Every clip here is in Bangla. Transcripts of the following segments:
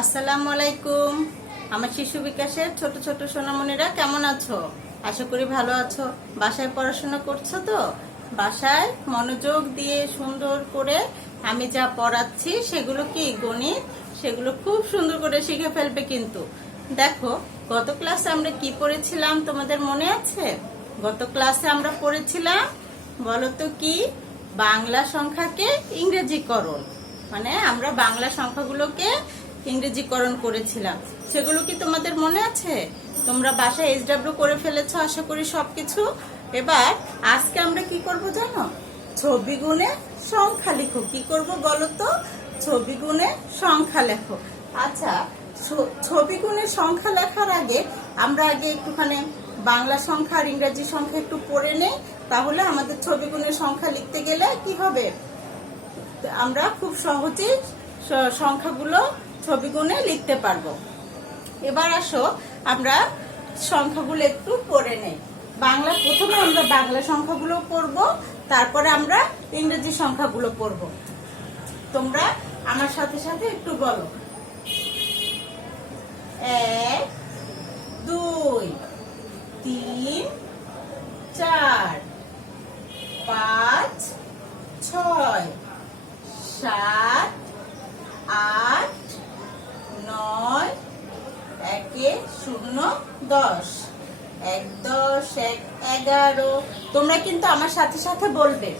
আসসালামু আলাইকুম। আমার শিশু বিকাশের ছোট ছোট সোনামণিরা কেমন আছো? আশা করি ভালো আছো। বাসায় পড়াশোনা করছো তো? বাসায় মনোযোগ দিয়ে সুন্দর করে আমি যা পড়াচ্ছি সেগুলো কি গণিত, সেগুলো খুব সুন্দর করে শিখে ফেলবে কিন্তু। দেখো, গত ক্লাসে আমরা কি পড়েছিলাম তোমাদের মনে আছে? গত ক্লাসে আমরা পড়েছিলাম, বলো তো কি, বাংলা সংখ্যাকে ইংরেজিকরণ। মানে আমরা বাংলা সংখ্যাগুলোকে ইংরেজিকরণ করেছিলাম। সেগুলো কি তোমাদের মনে আছে? তোমরা বাসায় SW করে ফেলেছো আশা করি সবকিছু। এবার আজকে আমরা কি করব জানো? ছবি গুণে সংখ্যা লিখো। কি করব বলো তো? ছবি গুণে সংখ্যা লেখো। আচ্ছা, ছবি গুণে সংখ্যা লেখার আগে আমরা একটুখানি বাংলা সংখ্যা আর ইংরেজি সংখ্যা একটু পড়ে নেই, তাহলে আমাদের ছবি গুণে সংখ্যা লিখতে গেলে কি হবে, আমরা খুব সহজেই সংখ্যাগুলো ছবি গুণে লিখতে পারবো। এবার আসো আমরা সংখ্যাগুলো একটু পড়ে নেই। প্রথমে আমরা বাংলা সংখ্যাগুলো পড়ব, তারপরে আমরা ইংরেজি সংখ্যাগুলো পড়ব। তোমরা আমার সাথে সাথে একটু বলো। 1 2 3 4 5 6 7 8 9 1 0 10 1 10 1 11। তোমরা কিন্তু আমার সাথে সাথে বলবে।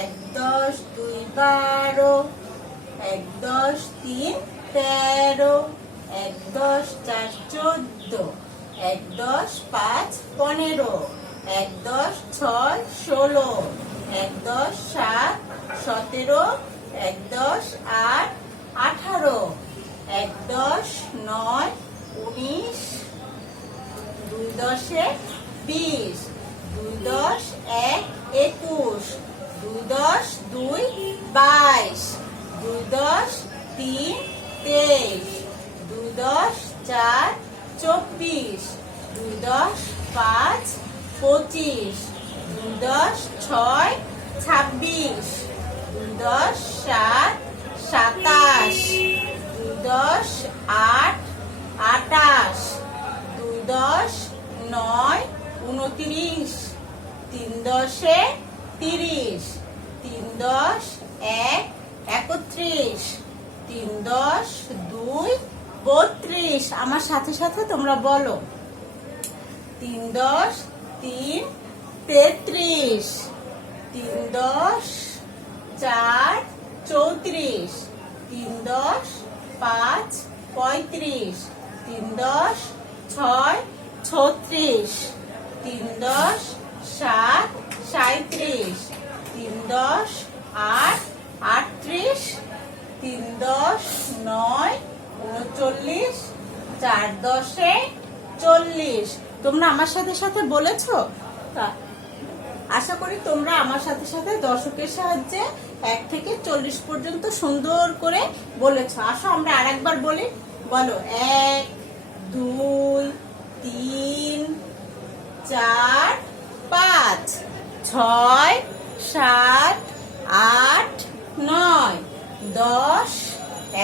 1 10 2 12 1 10 3 13 1 10 4 14 1 10 5 15 1 10 6 16 1 10 7 17 1 10 8 18 1 10 9 19 2 10 20 2 10 1 21 2 10 2 22 2 10 3 23 2 10 4 24 2 10 5 25 2 10 6 26 2 10 7 27 2 10 8 28 2 10 9 29 3 10 30 3 10 1 31 3 10 2 32। আমার সাথে সাথে তোমরা বলো। 3 10 3 33 3 10 4 34 3 10 5 35 3 10 6 36 3 10 7 37 3 10 8 38 3 10 9 39 4 10 40। তোমরা আমার সাথে সাথে বলেছো? আশা করি তোমরা আমার সাথে সাথে দশকের সাহায্যে 1 থেকে 40 পর্যন্ত সুন্দর করে বলেছো। আসো আমরা আরেকবার বলি। বলো। 1 2 3 4 5 6 7 8 9 10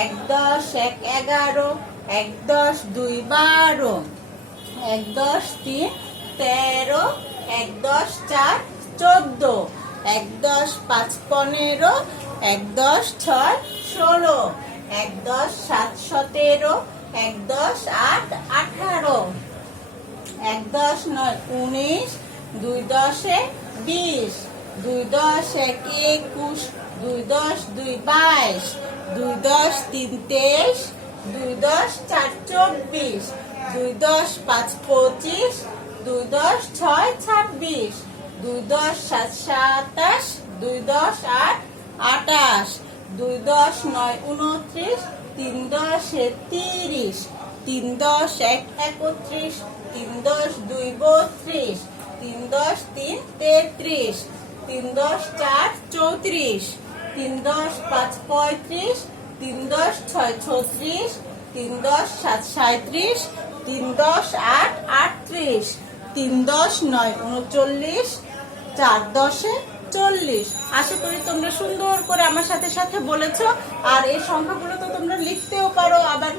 1 10 1 11 1 10 2 12 1 10 3 13 1 10 4 14 1 10 5 15 1 10 6 16 1 10 7 17 1 10 8 18 1 10 9 19 2 10 20 2 10 1 21 2 10 2 22 2 10 3 23 2 10 4 24 2 10 5 25 2 10 6 26 2 10 7 27 2 10 8 28 2 10 9 29 3 10 30 3 10 1 31 3 10 2 32 3 10 3 33 3 10 4 34 3 10 5 35 3 10 6 36 3 10 7 37 3 10 8 38 3 10 9 39 4 10 40। আশা করি তোমরা সুন্দর করে আমার সাথে সাথে বলেছো। আর এই সংখ্যাগুলো তো তোমরা লিখতেও পারো, আবার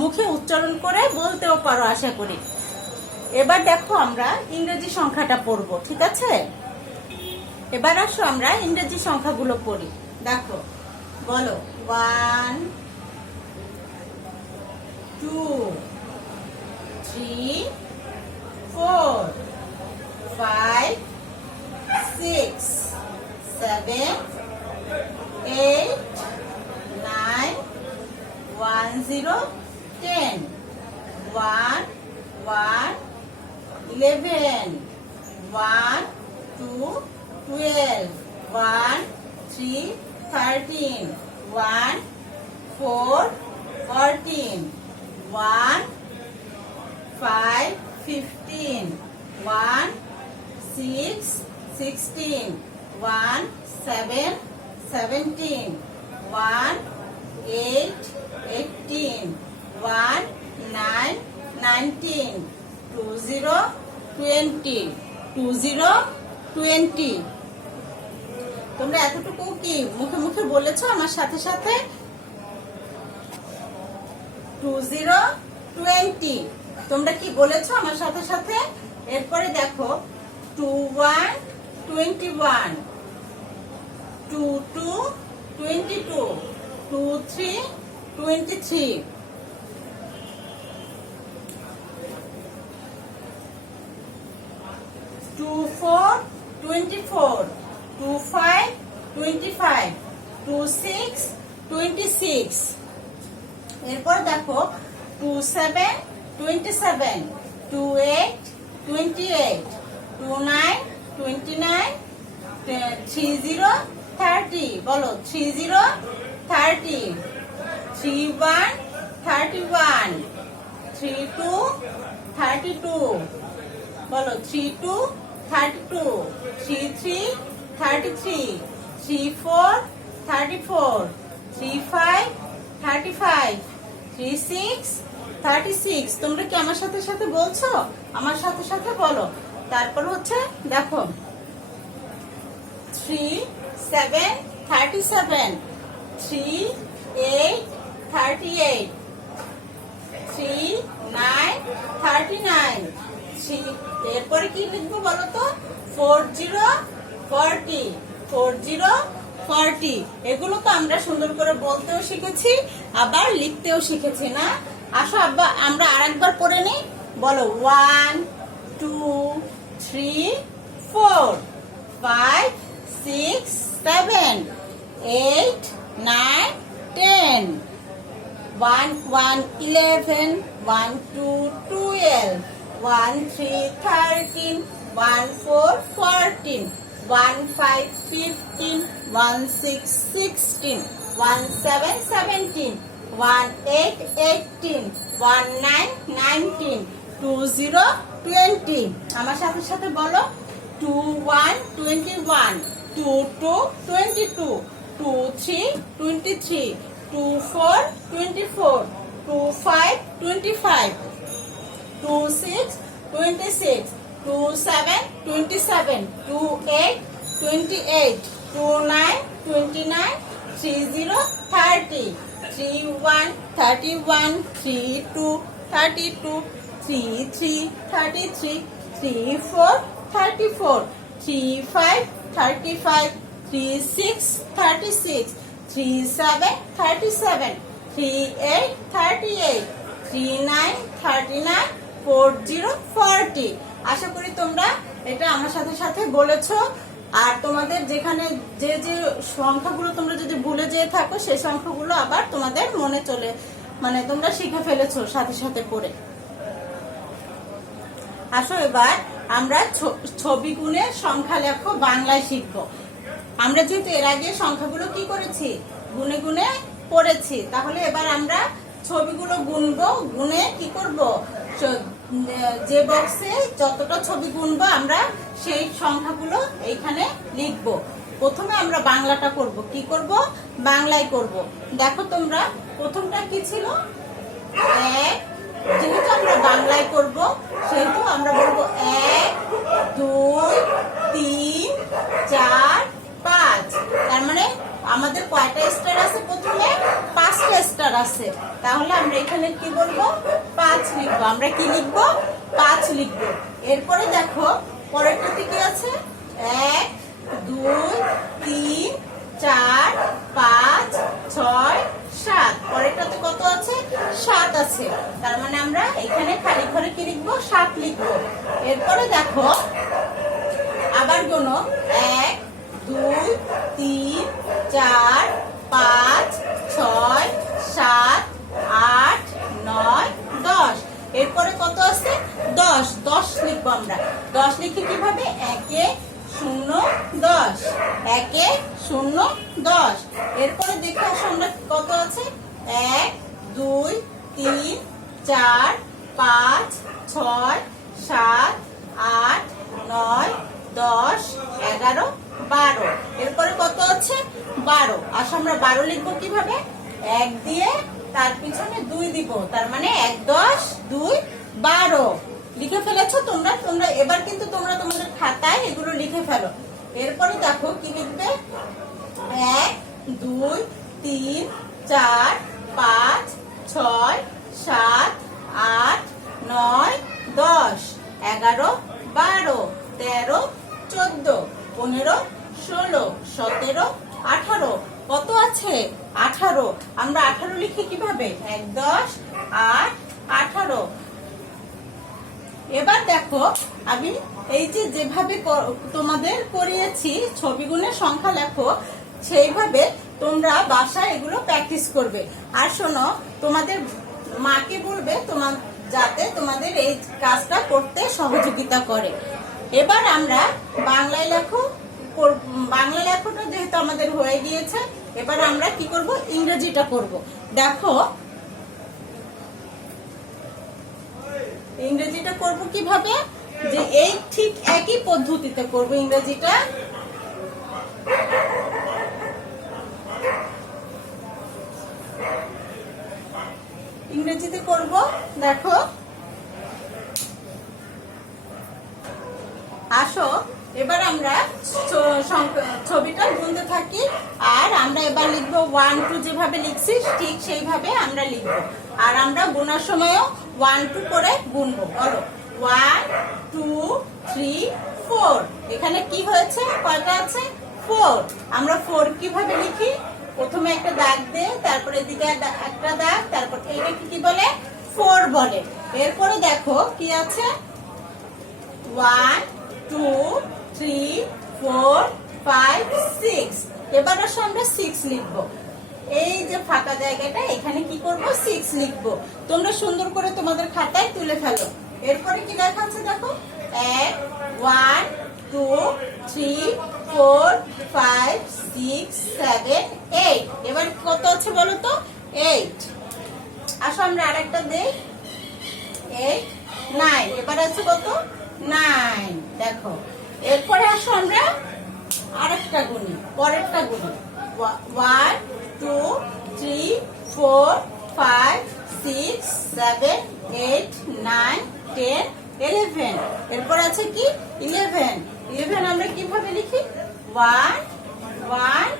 মুখে উচ্চারণ করে বলতেও পারো আশা করি। এবার দেখো আমরা ইংরেজি সংখ্যাটা পড়বো, ঠিক আছে? এবার আসো আমরা ইংরেজি সংখ্যাগুলো পড়ি। দেখো, বলো 1 2 3 4 5 6 7 8 9 1 0 10 1 1 11 1 2 12 1 3 13 1 4 14 1 5 15 1 6 16 1 7 17 1 8 18 1 9 19 20 20 20 20। তোমরা এতটুকু কি মুখে মুখে বলেছো আমার সাথে সাথে? 20 20 তোমরা কি বলেছো আমার সাথে সাথে? এরপরে দেখো 21 21 22 22 23 23 24 24 25 25 26 26। এরপর দেখো 27 27 28 28 29 29 30 30 বলো 30 30 31 31 32 32 বলো 32 32 33 33 34 34 35 35 36 36। তোমরা কি আমার সাথে সাথে বলছো? আমার সাথে সাথে বলো। তারপর হচ্ছে দেখো 3 7 37 3 8 38 3 9 39 3। এরপরে কি লিখবো বলো তো? 40 40 40 40। এগুলো তো আমরা সুন্দর করে বলতেও শিখেছি, আবার লিখতেও শিখেছি না? আসো আমরা আরেকবার পড়ে নিই। বলো 1 2 3 4 5 6 7 8 9 10 1 1 11 1 2 12 1 3 13 1 4 14 1 5 15 1 6 16 1 7 17 1 8 18 1 9 19 20 20। আমার সাথে সাথে বলো 21 21 22 22 23 23 24 24 25 25 26 26 27 27 28 28 29 29 30 30 31 31 32 32 33 33 34 34 35 35 36 36 37 37 38 38 39 39 40 40। আশা করি তোমরা এটা আমার সাথে সাথে বলেছো। আর তোমাদের যেখানে যে যে সংখ্যাগুলো তোমরা যদি ভুলে যেয়ে থাকো সেই সংখ্যাগুলো আবার তোমাদের মনে চলে, মানে তোমরা শিখে ফেলেছো সাথে সাথে পড়ে। আসো এবার আমরা ছবি গুণে সংখ্যা লেখো বাংলায় শিখবো। আমরা যেহেতু এর আগে সংখ্যাগুলো কি করেছি, গুনে গুনে পড়েছি, তাহলে এবার আমরা ছবিগুলো গুনবো। গুনে কি করব, যে বক্সে যতটা ছবি গুনবো আমরা সেই সংখ্যাগুলো এইখানে লিখবো। প্রথমে আমরা বাংলাটা করব। কি করব? বাংলায় করব। দেখো তোমরা প্রথমটা কি ছিল? 1। যেহেতু আমরা বাংলায় করব সেহেতু আমরা বলবো 1 2 3 4 5। তার মানে আমাদের কয়টা স্টার আছে? প্রথমে 5টা স্টার আছে। তাহলে আমরা এখানে কি বলবো? 5 লিখবো। আমরা কি লিখবো? 5 লিখবো। এরপরে দেখো পরেরটাতে কি আছে? 1 2 3 4 5 6 7। পরেরটাতে কত আছে? 7 আছে। তার মানে আমরা এখানে খালি ঘরে কি লিখবো? 7 লিখবো। এরপরে দেখো আবার গুনো 1 2 3 4 5 6 7 8 9 10। এরপরে কত আছে? 10। 10 লিখবো আমরা। 10 লিখি কিভাবে? 1 0 10। 1 0 10। এরপরে দেখে আসো আমরা কত আছে? 1 2 3 4 5 6 7 8 9 10 11 12। এরপরে কত আছে? 12। আসো আমরা 12 লিখবো কিভাবে? 1 দিয়ে তার পিছনে 2 দিব। তার মানে 1 10 2 12। লিখে ফেলেছো তোমরা? তোমরা এবার কিন্তু তোমরা তোমাদের খাতায় এগুলো লিখে ফেলো। এরপরে দেখো কি লিখবে? 1 2 3 4 5 6 7 8 9 10 11 12 13 14 15 16 17 18। কত আছে? 18। আমরা 18 লিখি কিভাবে? 1 10 8 18। এবার দেখো আমি এই যে যেভাবে তোমাদের করিয়েছি ছবি গুণের সংখ্যা লেখো, সেইভাবে তোমরা বাসায় এগুলো প্র্যাকটিস করবে। আর শোনো, তোমাদের মাকে বলবে তোমার যাতে তোমাদের এই কাজটা করতে সহযোগিতা করে। এবার আমরা বাংলায় লেখো। বাংলা লেখাটা যেহেতু আমাদের হয়ে গিয়েছে, এবার আমরা কি করব? ইংরেজিটা করব। দেখো ইংরেজিটা করব কিভাবে? যে এই ঠিক একই পদ্ধতিতে করব ইংরেজিটা। ইংরেজিতে করব। দেখো আসো এবার আমরা ছবিটা গুনতে থাকি। আর আমরা এবার লিখবো 1 2 যেভাবে লিখছি ঠিক সেইভাবে আমরা লিখবো। আর আমরা গোনার সময়ও 1 2 করে গুনবো। বলো 1 2 3 4। এখানে কি হয়েছে? কয়টা আছে? 4। আমরা 4 কিভাবে লিখি? প্রথমে একটা দাগ দে, তারপরে এদিকে একটা দাগ, তারপর এইটাকে কি বলে? 4 বলে। এরপরে দেখো কি আছে? 1 2 3 4 5 6। এবার আসো আমরা 6 লিখবো। এই যে ফাঁকা জায়গাটা এখানে কি করব? 6 লিখবো। তোমরা সুন্দর করে তোমাদের খাতায় তুলে ফেলো। এরপরে কি লেখা আছে দেখো? 1 1 2 3 4 5 6 7 8। এবার কত আছে বলো তো? 8। আসো আমরা আরেকটা দেই। 8 9। এবার আছে কত? 9। দেখো এরপরে আসো আমরা আরেকটা গুনি, পরেরটা গুনি। 1 2 3 4 5 6 7 8 9 10 11। এরপর আছে কি? 11। 11 আমরা কিভাবে লিখি? 1 1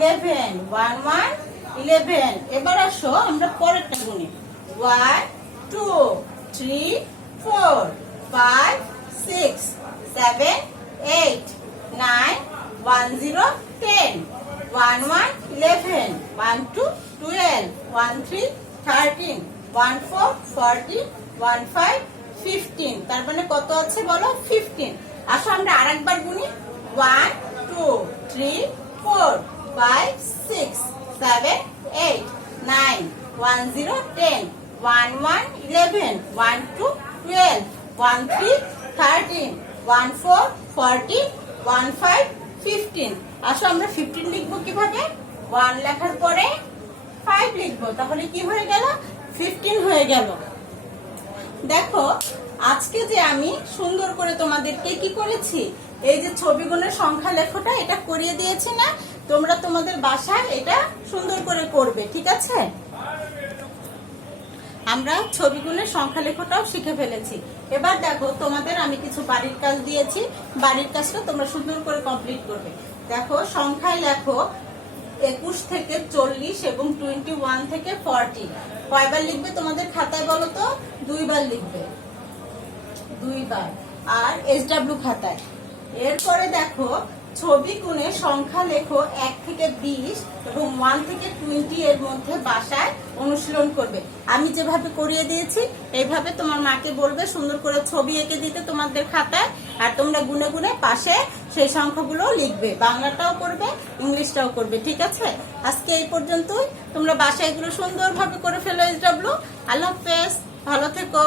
11 1 1 11। এবার আসো আমরা পরেরটা গুনি। 1 2 3 4 5 6 7 8 9 1 0 10 1 1 11 1 2 12 1 3 13 1 4 14 1 5 15। তার মানে কত আছে বলো? 15। আসো আমরা আরেকবার গুনি। 1 2 3 4 5 6 7 8 9 1 0 10 1 1 11 1 2 12 1 3 13 1 4 14 1 5 15। আসো আমরা 15 লিখবো কিভাবে? 1 লেখার পরে 5 লিখবো। তাহলে কি হয়ে গেল? 15 হয়ে গেল। দেখো আজকে যে আমি সুন্দর করে তোমাদেরকে কি করেছি, এই যে ছবি গুণের সংখ্যা লেখোটা এটা করিয়ে দিয়েছি না? তোমরা তোমাদের বাসায় এটা সুন্দর করে করবে, ঠিক আছে? আমরা ছবি গুণের সংখ্যা লেখাটাও শিখে ফেলেছি। এবার দেখো তোমাদের আমি কিছু বাড়ির কাজ দিয়েছি, বাড়ির কাজটা তোমরা সুন্দর করে কমপ্লিট করবে। দেখো সংখ্যায় লেখো 21 থেকে 40 এবং 21 থেকে 40। কয়বার লিখবে তোমাদের খাতায় বলো তো? 2 বার লিখবে, 2 বার। আর SW খাতায়। এরপরে দেখো ছবি গুণে সংখ্যা লেখো 1 থেকে 20 এবং 1 থেকে 20 এর মধ্যে বাসায় অনুশীলন করবে। আমি যেভাবে করিয়ে দিয়েছি এইভাবে তোমার মাকে বলবে সুন্দর করে ছবি এঁকে দিতে তোমাদের খাতায়, আর তোমরা গুনে গুনে পাশে সেই সংখ্যাগুলো লিখবে। বাংলাটাও করবে, ইংলিশটাও করবে, ঠিক আছে? আজকে এই পর্যন্তই। তোমরা বাসায় এগুলো সুন্দরভাবে করে ফেলো। SW। আল্লাহ হাফেজ, ভালো থেকো।